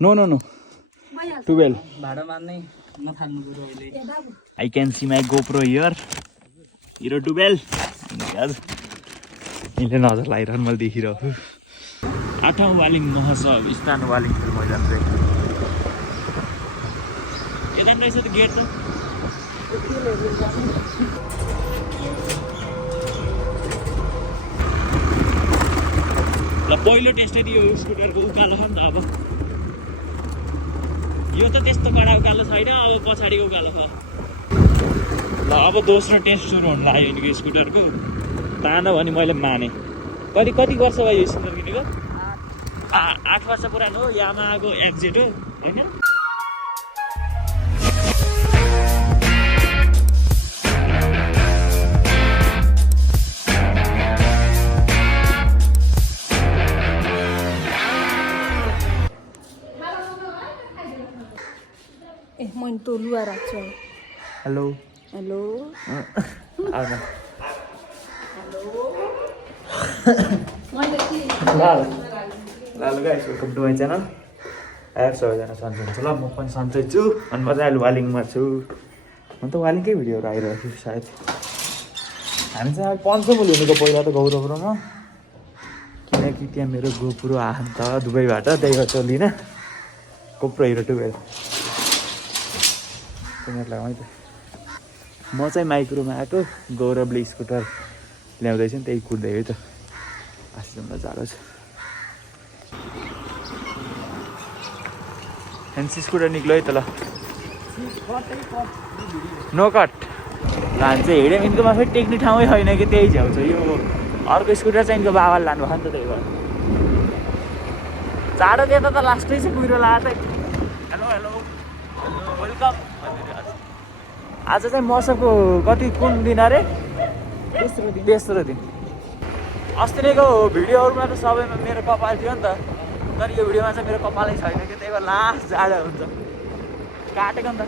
No, no, no. 12. I can see my GoPro here. Hero 12. यसले नजर लागिरहनु मैले देखिरहेको छु 8औं वालिङ महोत्सव स्थान वालिङ खेल मैदान चाहिँ यता रहेछ त गेट त ल पहिलो टेस्ट दियो स्कुटरको उकालो छ नि त अब यो त त्यस्तो कडा उकालो छैन अब पछाडि उकालो छ ल अब दोस्रो टेस्ट सुरु हुन लाग्यो यिनीको स्कुटरको तान भने मैले माने कति वर्ष भयो यो स्कुटर किनेको 8 वर्ष पुरानो हो यामाहाको एक्जेट हो हैन Main tu luar aja. Hello Hello. आउन लालु guys welcome to my channel आएर सबैजना सन्चै हुन्छ ल म पनि सन्चै छु अनि म चाहिँ अहिले वालिङमा छु म त वालिङकै भिडियोहरू आइरहेको छु सायद हामी चाहिँ अब पञ्चमुल हुनुको पहिला त गौरवमा किनकि त्यहाँ मेरो गोप्रो आन्त दुबईबाट त्यही गर्छ लिन गोप्रो हिरो 12 तिमीहरूलाई है त म चाहिँ माइक्रोमा आएको गौरवले स्कुटर ल्याउँदैछ नि त्यही कुद्दै है त आसिमलाई जाडो छ फेन्सी स्कुटर निक्लो है त ल नो कट लान्छ चाहिँ हिँड्यो यिनकोमा फेरि टेक्ने ठाउँै छैन कि त्यही झ्याउँछ यो अर्को स्कुटर चाहिँ यिनको बाबाले लानुभयो नि त त्यही भएर जाडो त्यता त लास्टै चाहिँ कुहिरो लाग्यो त हेलो हेलो हेलो वेलकम आज चाहिँ मौसमको कुन दिन अरे तेस्रो दिन अस्ति नैको भिडियोहरूमा त सबैमा मेरो कपाल थियो नि त तर यो भिडियोमा चाहिँ मेरो कपालै छैन कि त्यही भएर लास्ट जाडो हुन्छ काटेको नि त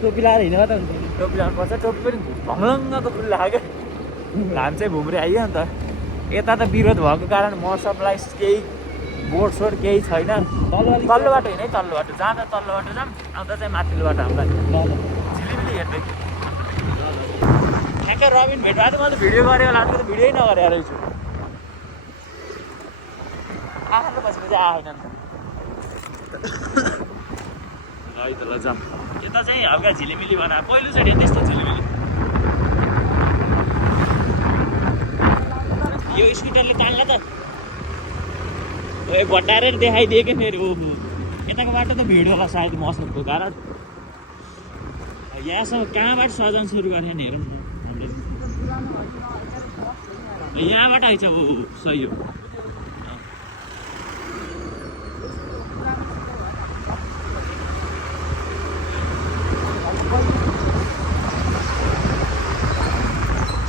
टोपी लगाएर हिँडेको त हुन्छ टोपी लगाउनु पर्छ टोपी पनि भङ्लङ्गको फुल लाग्यो घाम चाहिँ भुम्रे आइयो नि त यता त विरोध भएको कारण मौसमलाई केही बोर्ड सोर्ड केही छैन तल्लो बाटो हिँड है तल्लो बाटो जाँदा तल्लो बाटो जाऊँ आउँदा चाहिँ माथिल्लो बाटो हामीलाई झिलिमिली हेर्दै ठ्याक्कै रबिन भेट भएको मैले भिडियो गरेँ होला त भिडियोै नगरे रहेछु आएर बसेको चाहिँ आएन नि है त ल जाऊँ यता चाहिँ हल्का झिलिमिली बनायो पहिलोचोटि त्यस्तो झिलिमिली यो स्कुटरले तान्ला त बटारेर देखाइदियो कि फेरि ओहो यताको बाटो त भिड होला सायद मौसमको कारण यहाँसम्म कहाँबाट सजाउन सुरु गर्ने नि हेरौँ यहाँबाट आइछ हो सही हो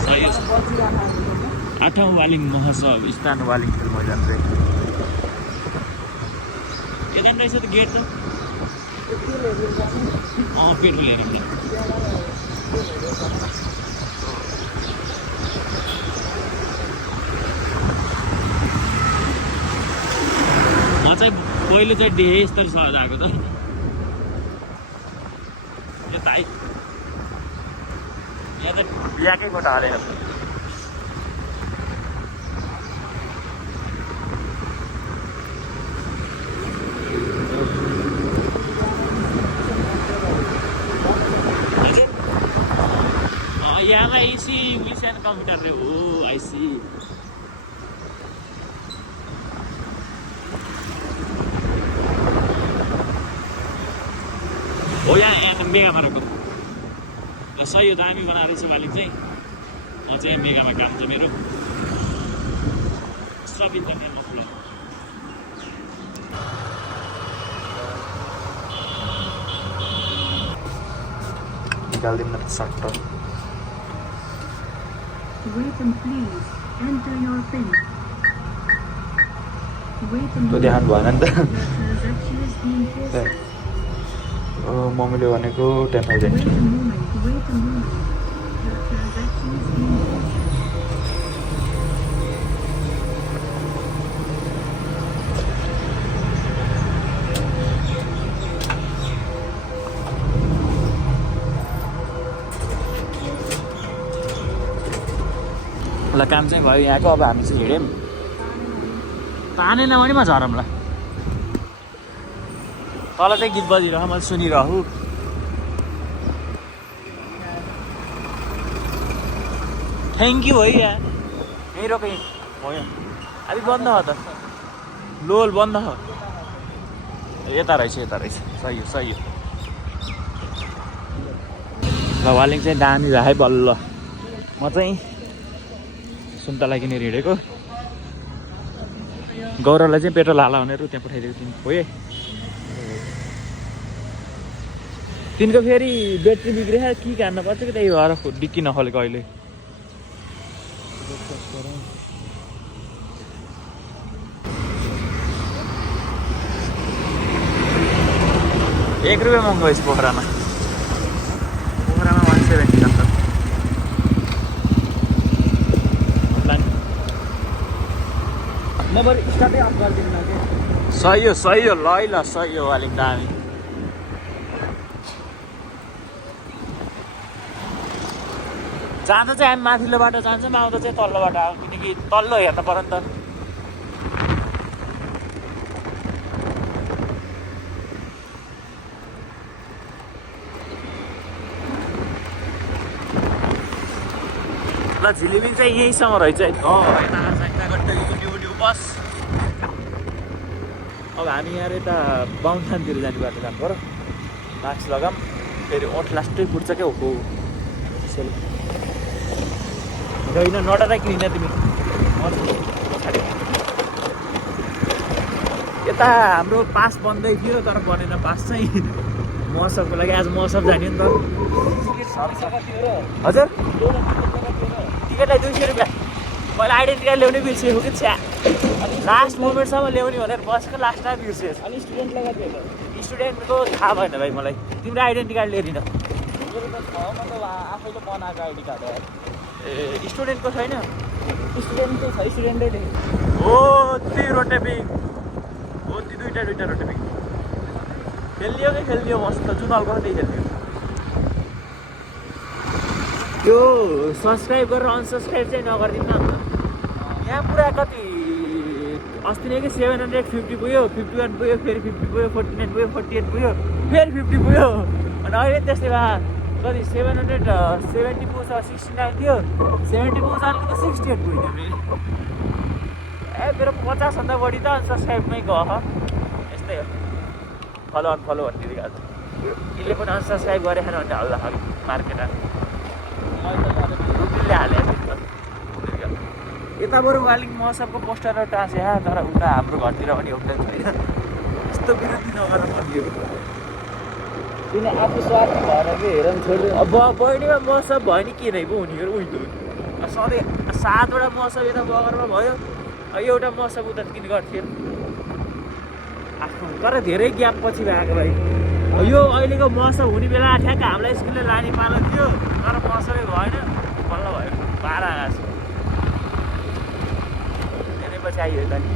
सही हो 8औं वालिङ महोत्सव स्थान वालिङ खेल मैदान चाहिँ यता रहेछ त गेट त पेट्रोल हेरौँ नि म चाहिँ पहिलो चाहिँ देखेँ यस्तो सजाएको त यता है यहाँ त बिहाकै गोटा हालेर यहाँ आइसी विल्सन कम्प्युटर रे हो आइसी हो यहाँ मेगामा रहेको ल सही हो दामी बनाएर रहेछ वालिङ चाहिँ म चाहिँ मेगामा काम छ मेरो सब इन्टरनेट मफलो निकाल्दिउँ न सक्ट Wait and please enter your PIN. Wait and तो ध्यान भएन नि त transaction is being processed. मम्मीले भनेको 10,000 Wait a moment. Your transaction is being processed. ल काम चाहिँ भयो यहाँको। अब हामी चाहिँ हिँड्यौँ तानेन भने म झरौँला। तल चाहिँ गीत बजिरह मैले सुनिरहु। थ्याङ्क यू है यार। यहीँ रोकेँ भयो अलिक बन्द हो त लोल बन्द हो। यता रहेछ सही हो सही हो। ल वालिङ चाहिँ दामी राखेँ बल्ल। म चाहिँ सुन्तला किनेर हिँडेको। गौरवलाई चाहिँ पेट्रोल हाल भनेर त्यहाँ पठाइदिएको तिमी खोए। तिनको फेरि ब्याट्री बिग्रियो कि कान्न पर्छ कि त्यही भएर डिक्की नखोलेको अहिले। 1 रुपियाँ महँगो रहेछ पोखरामा। पोखरामा 170 लाग्छ। नम्बर स्टार्टै अफ गरिदिनु कि। सही हो ल सही हो अलिक दामी। जाँदा चाहिँ हामी माथिल्लो बाटो जान्छौँ आउँदा चाहिँ तल्लो बाटो आऊ किनकि तल्लो हेर्नु पर्यो नि त। ल झिलिमिङ चाहिँ यहीँसम्म रहेछ है। बस अब हामी यहाँ यता बाहुनथानतिर जाने बाटो जानु पऱ्यो। मास्क लगाऊँ फेरि ओठ लास्टै फुट्छ क्या हो त्यसैले होइन नडरा किन तिमी। यता हाम्रो पास बन्दै थियो तर बनेन पास चाहिँ। मौसमको लागि आज मौसम जाने नि त। हजुर टिकटलाई 200 रुपियाँ। मैले आइडेन्टी कार्ड ल्याउने बिर्सेको कि छ्या लास्ट मोमेन्टसम्म ल्याउने भनेर बसेको लास्टमा बिर्सेँ। अनि स्टुडेन्ट लगाएको थियो स्टुडेन्टको थाहा भएन भाइ मलाई। तिम्रो आइडेन्टी कार्ड ल्याइदिन आफैले बनाएको आइडी कार्ड ए स्टुडेन्टको छैन। स्टुडेन्टकै छ स्टुडेन्टै हो त्यही रोटेपिङ हो ती दुईवटा रोटेपिङ खेलियो कि खेलियो मस्त जुनलको त्यही खेलियो। त्यो सब्सक्राइब गरेर अनसब्सक्राइब चाहिँ नगरिदिनु न। यहाँ पुरा कति अस्ति नै कि 750 पुग्यो 51 पुग्यो फेरि 50 पुग्यो 49 पुग्यो 48 पुग्यो फेरि 50 पुग्यो। अनि अहिले त्यस्तै भए कति 770 पुग्छ 69 थियो 70 पुग्छ अनि 68 पुग्यो फेरि। ए मेरो 50भन्दा बढी त अनसब्सक्राइबमै गयो। यस्तै हो फलो अनफलो भन्ने आज यसले पनि अनसब्सक्राइब गरेर भने हल्ला खालि मार्केट हाले। यता बरु वालिङ मौसमको पोस्टर टाँसे तर उता हाम्रो घरतिर पनि एउटा छैन। यस्तो विरोधी नगर भनियो किन आफू स्वार्थ भएर कि हेर छोड्यो। अब बहिनीमा मौसम भयो नि किन पो हुने उहिलो सधैँ 7वटा मौसम यता बगरमा भयो एउटा मौसम उता किन गर्थ्यो आफ्नो। तर धेरै ग्याप पछि भएको भाइ यो अहिलेको मौसम हुने बेला ठ्याक्क हामीलाई स्कुलले लाने पालो थियो तर मौसमै भएन बल्ल भयो 12 आकाश धेरै पछि आइयो त नि।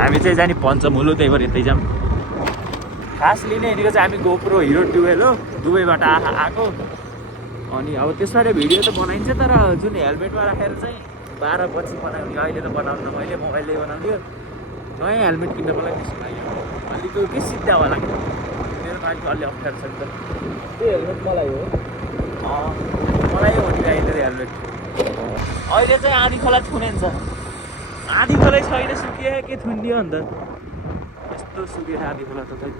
हामी चाहिँ जाने पञ्चमुल हो त्यही भएर यतै जाऊँ। खास लिने हिँडेको चाहिँ हामी GoPro Hero 12 हो दुबईबाट आएको। अनि अब त्यसबाट भिडियो त बनाइन्छ तर जुन हेलमेटमा राखेर चाहिँ 12 पछि बनाउने अहिले त बनाउन मैले मोबाइलले बनाउँथ्यो। नयाँ हेलमेट किन्नको लागि त्यसको लागि अलिक के सिद्धा होला मेरो लागि अलि अप्ठ्यारो छ नि त। त्यो हेलमेट मलाई हो मलाई हो नि अहिले हेलमेट। अहिले चाहिँ आधी खोला थुनिन्छ आधी खोलै छैन सुकिए के थुनियो अन्त यस्तो सुकियो आधी खोला त चाहिँ।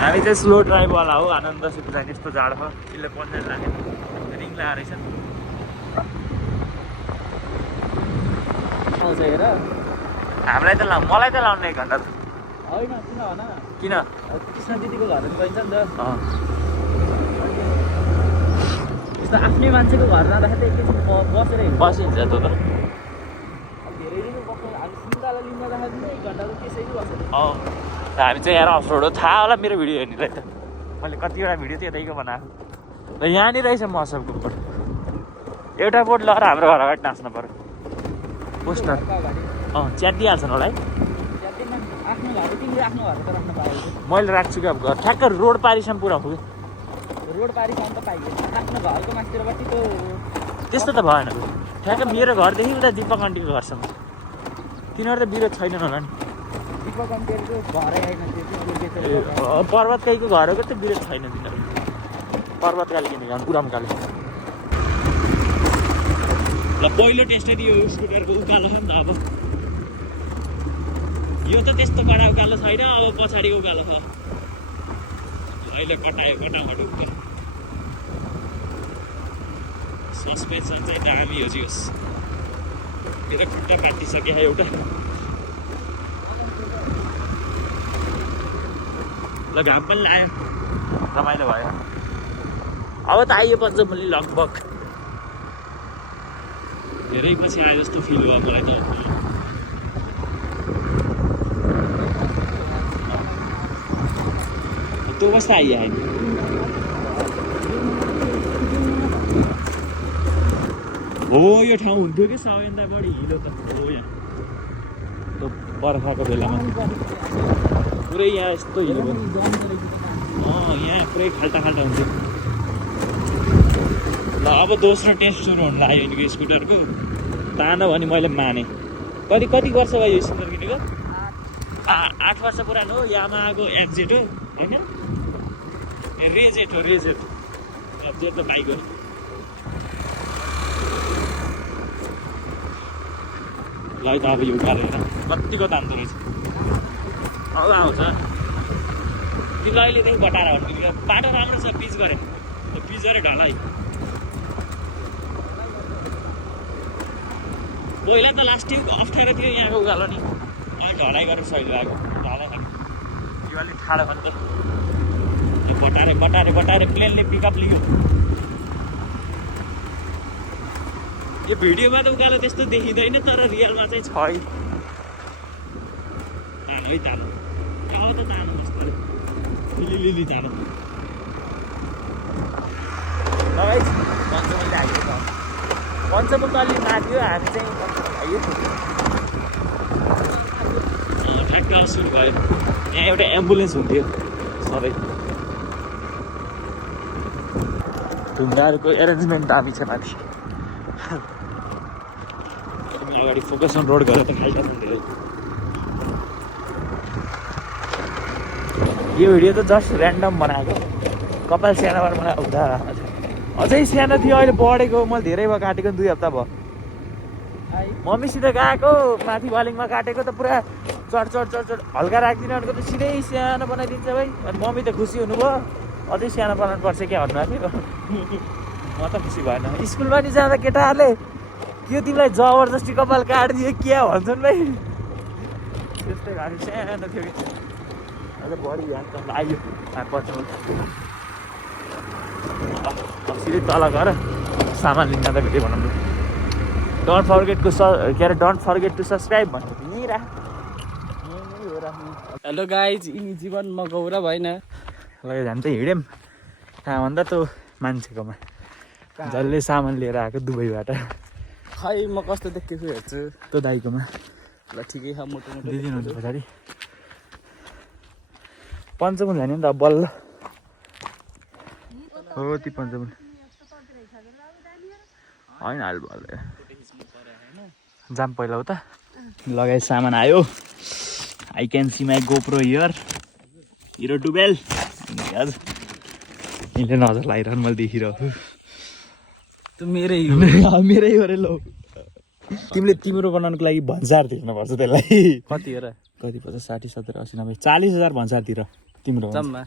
हामी चाहिँ स्लो ड्राइभवाला हो आनन्द सुख जाने यस्तो जाडो छ यसले पन्जान लाग्यो रिङ लगाएर रहेछ आउँछ हेर। हामीलाई त मलाई त लाउनु 1 घन्टा होइन किन कृष्ण दिदीको घर गइन्छ नि त। यस्तो आफ्नै मान्छेको घर जाँदाखेरि त एकैछिन बसेर बसिन्छ त धेरै दिन बस्नु हामी सुन्तला लिन जाँदाखेरि 1 घन्टा त त्यसैले बसेर। हामी चाहिँ यहाँ अफरोड हो थाहा होला मेरो भिडियो हेर्नेलाई त मैले कतिवटा भिडियो त यतैको बनाएको र यहाँनिर रहेछ मौसमको बोर्ड एउटा बोर्ड लगाएर हाम्रो घर अगाडि नाच्नु पऱ्यो। पोस्टर च्यातिहाल्छन् होला है। मैले राख्छु क्या अब घर ठ्याक्क रोड पारिसम्म पुरा हो रोड पारिसम्म त पाइयो आफ्नो घरको मास्तिरपट्टि त त्यस्तो त भएन ठ्याक्क मेरो घरदेखि उता दिपक आन्टीको घरसम्म तिनीहरू त विरोध छैनन् होला नि दिपक कम्पेयरको घरै आएन त्यो पर्वतकाईको घरको त विरोध छैन तिनीहरू पर्वतकाले किनेको पुरामकाले ल पहिलो टेस्टै यो स्कुटरको उकालो छ नि त अब यो त त्यस्तो कडा उकालो छैन अब पछाडि उकालो छ अहिले कटायो कटाउट उक्यो सस्पेन्सन चाहिँ दामी हो जियोस् मेरो खुट्टा काटिसक्यो एउटा ल घाम पनि लाग्यो रमाइलो भयो अब त आइयो पञ्चमुली लगभग धेरै पछि आयो जस्तो फिल भयो मलाई त त्यो कस्तो आइयो हो यो ठाउँ हुन्थ्यो कि सबैभन्दा बढी हिलो त हो यहाँ त्यो बर्खाको बेलामा पुरै यहाँ यस्तो हिलो यहाँ पुरै खाल्टा खाल्टा हुन्थ्यो ल अब दोस्रो टेस्ट सुरु हुन लाग्यो नि स्कुटरको तानो भने मैले माने कति वर्ष भयो यो स्कुटर किनेको 8 वर्ष पुरानो हो यामाहाको एक्जेट हो होइन रेजेट हो एक्जेट त बाइक हो ल त अब यो उकालो हेर कतिको तान्दो रहेछ अब आउँछ तिमीलाई अहिलेदेखि बटाएर भन्नु बाटो राम्रो छ पिच गरेर पिच गरे ढलाइ पहिला त लास्टिङ अप्ठ्यारो थियो यहाँको उकालो नि यहाँ ढलाइ गरेर सहिलो आएको ढलाइ यो अलिक ठाडो भन्दा बटारे प्लेनले पिकअप लियो यो भिडियोमा त उकालो त्यस्तो देखिँदैन तर रियलमा चाहिँ छ है तानो अब त तानो जस्तो लिली तानो पञ्चमुलले आइयो पञ्चमुल त अलिक नाच्यो हामी चाहिँ आइयो ठ्याक्क सुरु भयो यहाँ एउटा एम्बुलेन्स हुन्थ्यो सधैँ ढुङ्गाहरूको एरेन्जमेन्ट दामी छ माथि अगाडि फोकस अन रोड गरेर त खाइन्छ धेरै यो भिडियो त जस्ट ऱ्यान्डम बनाएको कपाल सानोबाट मलाई हुँदा अझै सानो थियो अहिले बढेको मैले धेरै भयो काटेको 2 हप्ता भयो मम्मीसित गएको माथि वालिङमा काटेको त पुरा चढ हल्का राखिदिनु भनेको त सिधै सानो बनाइदिन्छ भाइ अनि मम्मी त खुसी हुनुभयो अझै सानो बनाउनु पर्छ क्या भन्नुभएको थियो म त खुसी भएन स्कुलमा नि जाँदा केटाहरूले के तिमीलाई जबरजस्ती कपाल काटिदियो क्या भन्छन् भाइ त्यस्तै भएको सानो थियो कि अझ बढी ध्यान आइयो पछाडि सिधै तल गएर सामान लिन जाँदा भिडियो बनाउनु डोन्ट फर्गेट टु सब्सक्राइब भन्नु हेलो गाइज यी जीवन म गौरा भएन ल हामी चाहिँ हिँड्यौँ कहाँ भन्दा त्यो मान्छेकोमा जसले सामान लिएर आएको दुबईबाट खै म कस्तो देखेको हेर्छु त्यो दाइकोमा ल ठिकै छ मोटो दिदिनुहुन्छ पछाडि पञ्चमुल जाने नि त बल्ल हो ती पञ्चमुल होइन हाल बल्ल जाम पहिला हो त लगाए सामान आयो I can see my GoPro here हिरो डुबेल यिनले नजर लगाइरहनु मैले देखिरहेको त्यो मेरै हो हो रे लो तिमीले तिम्रो बनाउनुको लागि भन्सार तिर्नुपर्छ त्यसलाई कति हो र कति पर्छ 60 70 80 90 40,000 भन्सारतिर तिम्रो जम्मा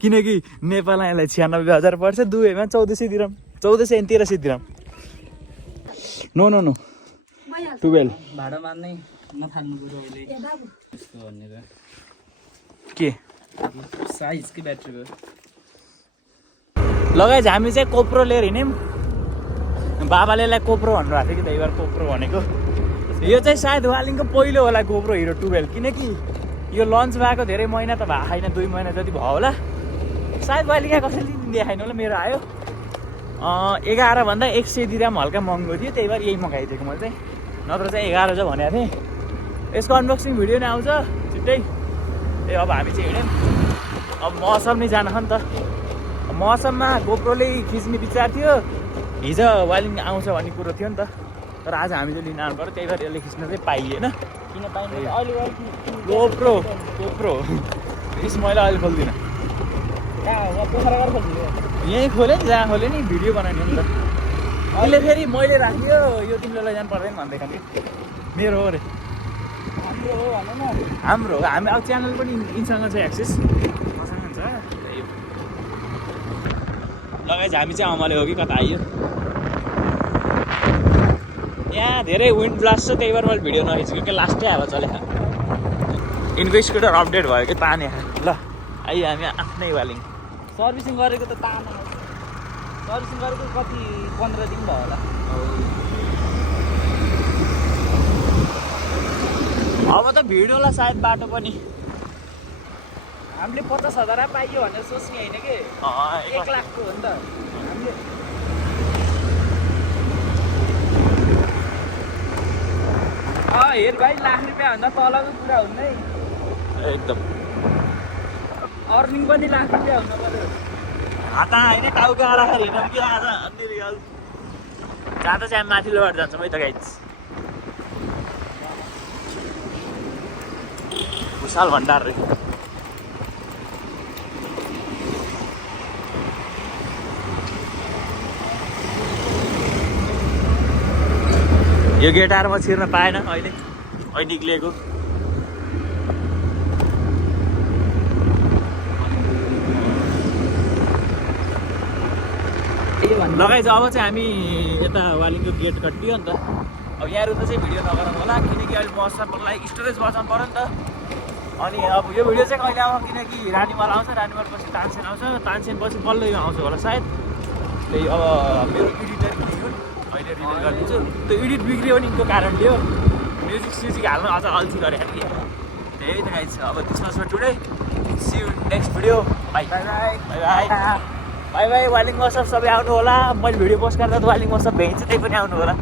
किनकि नेपालमा यसलाई 96,000 पर्छ दुबईमा 1400 दिरम 1400 अनि 1300 दिरम नो 12 भाडा मान्नै नथाल्नु पर्यो अहिले यस्तो भनेर के साइजकै ब्याट्रीको लगाइ हामी चाहिँ कोप्रो लिएर हिँड्यौँ बाबाले यसलाई कोप्रो भन्नुभएको थियो कि त्यही भएर कोप्रो भनेको यो चाहिँ सायद वालिङको पहिलो होला गोप्रो हिरो 12 किनकि यो लन्च भएको धेरै महिना त भएको छैन 2 महिना जति भयो होला सायद वालिङ कसैले देखाएन होला मेरो आयो 11 भन्दा 100 दिँदा पनि हल्का महँगो थियो त्यही भएर यही मगाइदिएको मैले चाहिँ नत्र चाहिँ 11 छ भनेको थिएँ। यसको अनबक्सिङ भिडियो नै आउँछ छिट्टै। अब हामी चाहिँ हिँड्यौँ। अब मौसम नै जान नि त। मौसममा गोप्रोले खिच्ने विचार थियो, हिजो वालिङ आउँछ भन्ने कुरो थियो नि त। तर आज हामीले लिन आउनु पऱ्यो, त्यही भएर यसले खिच्न चाहिँ पाइएन। किन पाइँदैन अहिले गोप्रो यस मैले अहिले खोल्दिनँ। पोखरा गरेर खोल्नु यहीँ खोलेँ नि, जहाँ खोलेँ नि, भिडियो बनाउने नि त। अहिले फेरि मैले राख्यो यो तिमीले लैजानु पर्दैन भन्दै खाने। मेरो हो अरे, हाम्रो हो भन न। हाम्रो हो। हामी अब च्यानल पनि यिनसँग छ एक्सेस, मसँग छ। लगाइज हामी चाहिँ अमले हो कि कता आइयो। यहाँ धेरै विन्ड ब्लास्ट छ, त्यही भएर मैले भिडियो नखिचेको कि लास्टै हावा चलेको। इनको स्कुटर अपडेट भयो कि ताने ल आइयो हामी आफ्नै वालिङ। सर्भिसिङ गरेको त तामा सर्भिसिङ गरेको कति 15 दिन भयो होला। अब त भिडियोलाई सायद बाटो पनि हामीले 50,000 पाइयो भनेर सोच्ने होइन कि 1 लाखको हो नि त हामीले। हेर भाइ, ₹1,00,000 तलको कुरा हुन्न है। एकदम अर्निङ पनि ₹1,00,000 हुन पर्यो। हाता होइन टाउको राखेर हिँड्नु कि आज अन्य जाँदा चाहिँ हामी माथिल्लोबाट जान्छौँ है त गाइज। भुषाल भण्डार रे। यो गेटारमा छिर्न पाएन अहिले निक्लिएको। लगाइज अब चाहिँ हामी यता वालिङको गेट कटियो नि त। अब यहाँ रुँदा चाहिँ भिडियो नगरौँ होला, किनकि अहिले मौसमलाई स्टोरेज बचाउनु पऱ्यो नि त। अनि अब यो भिडियो चाहिँ कहिले आउँछ, किनकि रानीमाल आउँछ, रानीमाल पछि तानसेन आउँछ, तानसेन पछि बल्ल यो आउँछ होला सायद। त्यही अब मेरो एडिटर बिग्रियो, अहिले रिलिज गरिदिन्छु। त्यो एडिट बिग्रियो नि यिनको कारणले हो। म्युजिक हाल्न अझ अल्छी गरेको थिएँ। त्यही त गाइज। अब this was for today, see you next video. Bye bye bye bye bye. Waling महोत्सव सबै आउनु होला। मैले भिडियो पोस्ट गर्दा त वालिङ महोत्सव भ्याइन्छ, त्यही पनि आउनु होला।